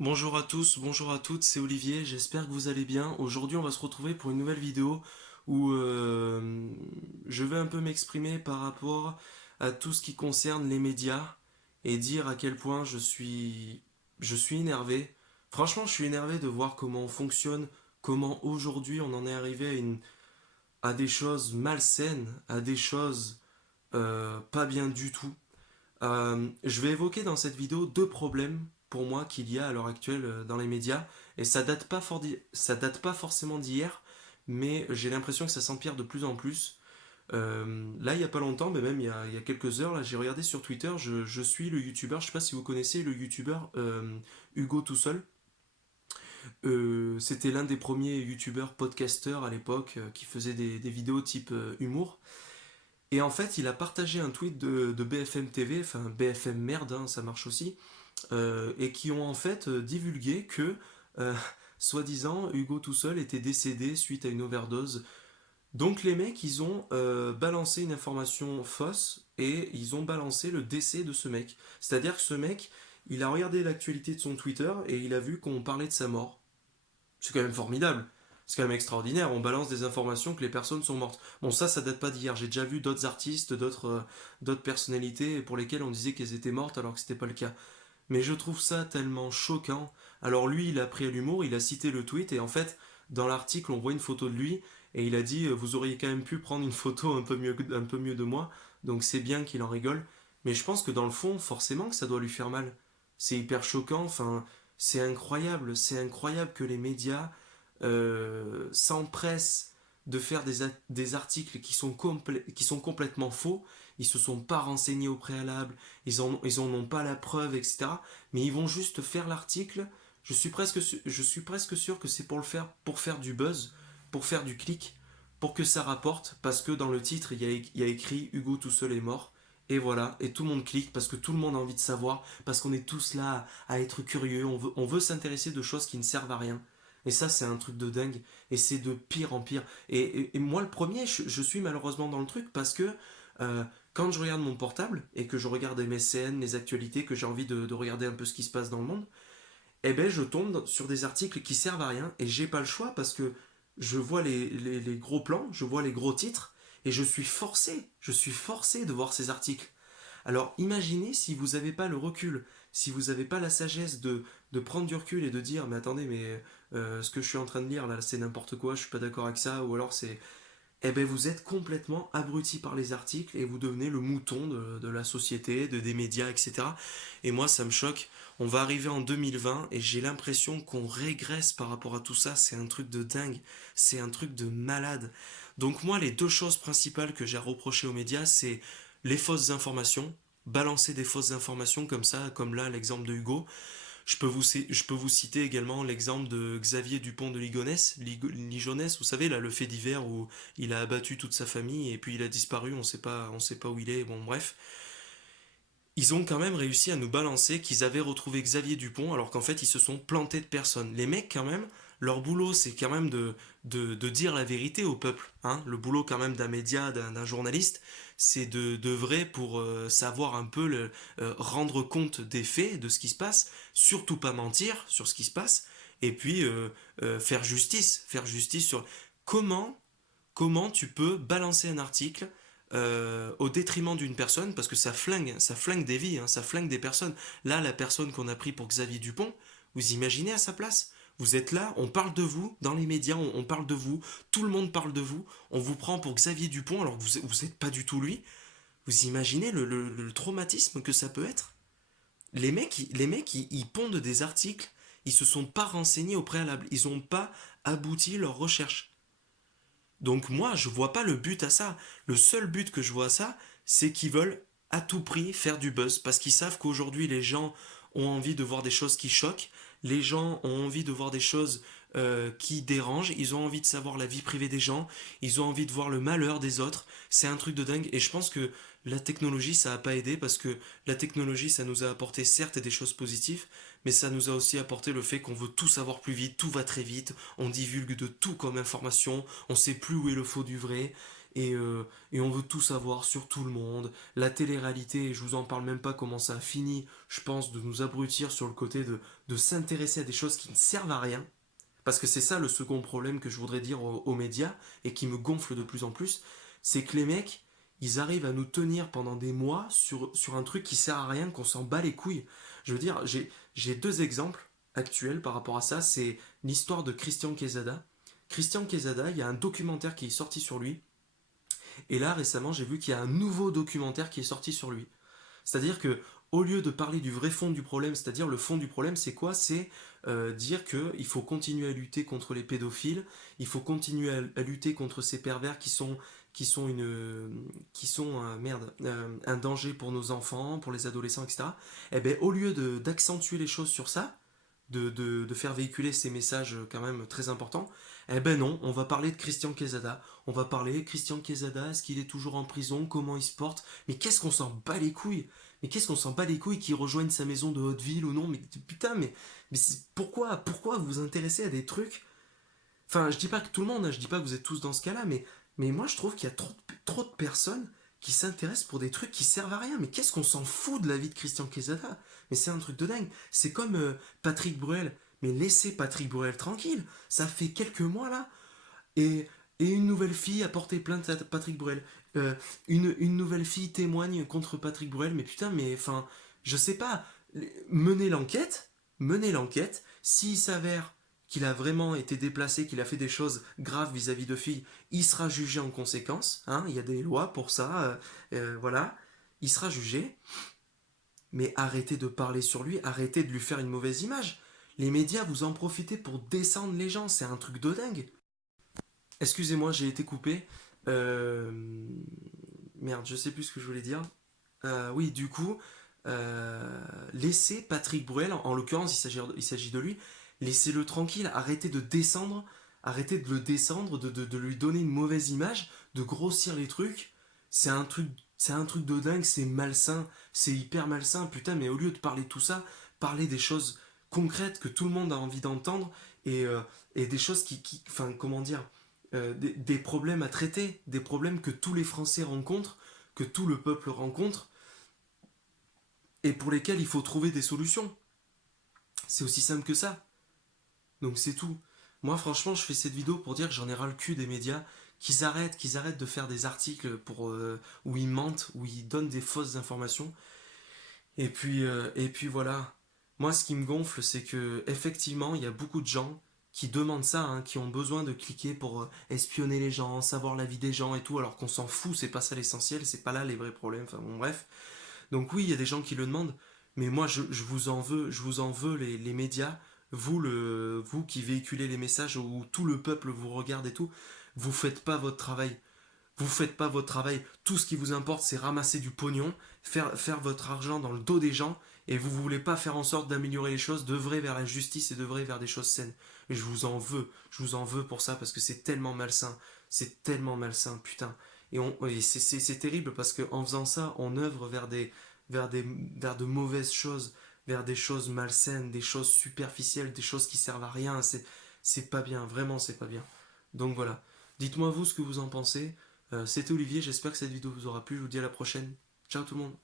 Bonjour à tous, bonjour à toutes, c'est Olivier, j'espère que vous allez bien. Aujourd'hui on va se retrouver pour une nouvelle vidéo où je vais un peu m'exprimer par rapport à tout ce qui concerne les médias et dire à quel point je suis énervé. Franchement je suis énervé de voir comment on fonctionne, comment aujourd'hui on en est arrivé à des choses malsaines, à des choses pas bien du tout. Je vais évoquer dans cette vidéo deux problèmes pour moi qu'il y a à l'heure actuelle dans les médias et ça date pas forcément d'hier, mais j'ai l'impression que ça s'empire de plus en plus. Là, il y a pas longtemps, mais même il y a quelques heures, là, j'ai regardé sur Twitter, je suis le youtubeur, je sais pas si vous connaissez le youtubeur Hugo tout seul. C'était l'un des premiers youtubeurs podcasteurs à l'époque qui faisait des vidéos type humour. Et en fait, il a partagé un tweet de BFM TV, enfin BFM merde, hein, ça marche aussi, et qui ont en fait divulgué que, euh, soi-disant, Hugo tout seul était décédé suite à une overdose. Donc les mecs, ils ont balancé une information fausse et ils ont balancé le décès de ce mec. C'est-à-dire que ce mec, il a regardé l'actualité de son Twitter et il a vu qu'on parlait de sa mort. C'est quand même formidable. C'est quand même extraordinaire. On balance des informations que les personnes sont mortes. Bon, ça date pas d'hier. J'ai déjà vu d'autres artistes, d'autres personnalités pour lesquelles on disait qu'elles étaient mortes alors que c'était pas le cas. Mais je trouve ça tellement choquant. Alors lui, il a pris à l'humour, il a cité le tweet et en fait, dans l'article, on voit une photo de lui et il a dit vous auriez quand même pu prendre une photo un peu mieux de moi. Donc c'est bien qu'il en rigole. Mais je pense que dans le fond, forcément que ça doit lui faire mal. C'est hyper choquant. Enfin, c'est incroyable que les médias s'empressent de faire des articles qui sont complètement faux. Ils se sont pas renseignés au préalable, ils en ont pas la preuve, etc. Mais ils vont juste faire l'article. Je suis presque sûr que c'est pour faire du buzz, pour faire du clic, pour que ça rapporte, parce que dans le titre, il y a écrit Hugo tout seul est mort. Et voilà, et tout le monde clique parce que tout le monde a envie de savoir, parce qu'on est tous là à être curieux, on veut s'intéresser de choses qui ne servent à rien. Et ça, c'est un truc de dingue. Et c'est de pire en pire. Et moi, le premier, je suis malheureusement dans le truc parce que euh, quand je regarde mon portable et que je regarde MSN, les actualités, que j'ai envie de regarder un peu ce qui se passe dans le monde, eh ben je tombe sur des articles qui servent à rien et j'ai pas le choix parce que je vois les gros plans, je vois les gros titres et je suis forcé de voir ces articles. Alors imaginez si vous n'avez pas le recul, si vous n'avez pas la sagesse de prendre du recul et de dire mais attendez mais ce que je suis en train de lire là c'est n'importe quoi, je suis pas d'accord avec ça, ou alors c'est eh ben vous êtes complètement abruti par les articles et vous devenez le mouton de la société, des médias, etc. Et moi, ça me choque. On va arriver en 2020 et j'ai l'impression qu'on régresse par rapport à tout ça. C'est un truc de dingue. C'est un truc de malade. Donc moi, les deux choses principales que j'ai à reprocher aux médias, c'est les fausses informations. Balancer des fausses informations comme ça, comme là l'exemple de Hugo, je peux vous citer également l'exemple de Xavier Dupont de Ligonnès, vous savez, là, le fait divers où il a abattu toute sa famille et puis il a disparu, on sait pas où il est, bon bref. Ils ont quand même réussi à nous balancer qu'ils avaient retrouvé Xavier Dupont alors qu'en fait ils se sont plantés de personne. Les mecs quand même, leur boulot c'est quand même de dire la vérité au peuple. Hein. Le boulot quand même d'un média, d'un journaliste, c'est de vrai pour savoir un peu rendre compte des faits, de ce qui se passe, surtout pas mentir sur ce qui se passe, et puis faire justice sur comment comment tu peux balancer un article au détriment d'une personne, parce que ça flingue des vies, hein, ça flingue des personnes. Là, la personne qu'on a pris pour Xavier Dupont, vous imaginez à sa place. Vous êtes là, on parle de vous, dans les médias, on parle de vous, tout le monde parle de vous, on vous prend pour Xavier Dupont alors que vous n'êtes pas du tout lui. Vous imaginez le traumatisme que ça peut être. Les mecs, ils pondent des articles, ils se sont pas renseignés au préalable, ils n'ont pas abouti leur recherche. Donc moi, je vois pas le but à ça. Le seul but que je vois à ça, c'est qu'ils veulent à tout prix faire du buzz parce qu'ils savent qu'aujourd'hui les gens ont envie de voir des choses qui choquent, les gens ont envie de voir des choses qui dérangent, ils ont envie de savoir la vie privée des gens, ils ont envie de voir le malheur des autres. C'est un truc de dingue et je pense que la technologie ça a pas aidé parce que la technologie ça nous a apporté certes des choses positives, mais ça nous a aussi apporté le fait qu'on veut tout savoir plus vite, tout va très vite, on divulgue de tout comme information, on sait plus où est le faux du vrai. et on veut tout savoir sur tout le monde. La télé-réalité, je vous en parle même pas comment ça a fini, je pense, de nous abrutir sur le côté de s'intéresser à des choses qui ne servent à rien. Parce que c'est ça le second problème que je voudrais dire aux médias et qui me gonfle de plus en plus, c'est que les mecs, ils arrivent à nous tenir pendant des mois sur un truc qui sert à rien, qu'on s'en bat les couilles. Je veux dire, j'ai deux exemples actuels par rapport à ça. C'est l'histoire de Christian Quesada. Christian Quesada, il y a un documentaire qui est sorti sur lui. Et là, récemment, j'ai vu qu'il y a un nouveau documentaire qui est sorti sur lui. C'est-à-dire que au lieu de parler du vrai fond du problème, c'est-à-dire le fond du problème, c'est quoi? C'est dire qu'il faut continuer à lutter contre les pédophiles, il faut continuer à lutter contre ces pervers qui sont un danger pour nos enfants, pour les adolescents, etc. Eh bien, au lieu d'accentuer les choses sur ça, de faire véhiculer ces messages quand même très importants, eh ben non, on va parler de Christian Quesada. On va parler, Christian Quesada, est-ce qu'il est toujours en prison? Comment il se porte? Mais qu'est-ce qu'on s'en bat les couilles? Mais qu'est-ce qu'on s'en bat les couilles qu'il rejoigne sa maison de haute ville ou non? Mais putain, mais pourquoi vous vous intéressez à des trucs? Enfin, je dis pas que tout le monde, hein, je dis pas que vous êtes tous dans ce cas-là, mais moi je trouve qu'il y a trop de personnes qui s'intéressent pour des trucs qui servent à rien. Mais qu'est-ce qu'on s'en fout de la vie de Christian Quesada? Mais c'est un truc de dingue. C'est comme Patrick Bruel. Mais laissez Patrick Bruel tranquille. Ça fait quelques mois là. Et, et une nouvelle fille a porté plainte à Patrick Bruel. Une nouvelle fille témoigne contre Patrick Bruel. Mais putain, mais enfin, je sais pas. Menez l'enquête. Menez l'enquête. S'il s'avère qu'il a vraiment été déplacé, qu'il a fait des choses graves vis-à-vis de filles, il sera jugé en conséquence. Hein, il y a des lois pour ça. Voilà. Il sera jugé. Mais arrêtez de parler sur lui, arrêtez de lui faire une mauvaise image. Les médias, vous en profitez pour descendre les gens, c'est un truc de dingue. Excusez-moi, j'ai été coupé. Euh... Merde, je sais plus ce que je voulais dire. Oui, du coup, laissez Patrick Bruel, en l'occurrence, il s'agit de lui, laissez-le tranquille, arrêtez de le descendre, de lui donner une mauvaise image, de grossir les trucs. C'est un truc de dingue, c'est malsain, c'est hyper malsain, putain, mais au lieu de parler de tout ça, parlez des choses concrètes que tout le monde a envie d'entendre et des choses enfin, comment dire, des problèmes à traiter, des problèmes que tous les Français rencontrent, que tout le peuple rencontre, et pour lesquels il faut trouver des solutions. C'est aussi simple que ça. Donc c'est tout. Moi franchement je fais cette vidéo pour dire que j'en ai ras le cul des médias, qu'ils arrêtent de faire des articles où ils mentent, où ils donnent des fausses informations. Et puis voilà. Moi ce qui me gonfle c'est que effectivement il y a beaucoup de gens qui demandent ça, hein, qui ont besoin de cliquer pour espionner les gens, savoir la vie des gens et tout, alors qu'on s'en fout, c'est pas ça l'essentiel, c'est pas là les vrais problèmes, enfin bon bref. Donc oui, il y a des gens qui le demandent, mais moi je vous en veux les médias, vous qui véhiculez les messages où tout le peuple vous regarde et tout, vous faites pas votre travail. Vous faites pas votre travail. Tout ce qui vous importe, c'est ramasser du pognon, faire votre argent dans le dos des gens, et vous voulez pas faire en sorte d'améliorer les choses, d'œuvrer vers la justice et d'œuvrer vers des choses saines. Et je vous en veux pour ça parce que c'est tellement malsain, putain. Et c'est terrible parce qu'en faisant ça, on œuvre vers des, vers de mauvaises choses, vers des choses malsaines, des choses superficielles, des choses qui servent à rien. C'est pas bien, vraiment c'est pas bien. Donc voilà. Dites-moi vous ce que vous en pensez. C'était Olivier, j'espère que cette vidéo vous aura plu. Je vous dis à la prochaine. Ciao tout le monde.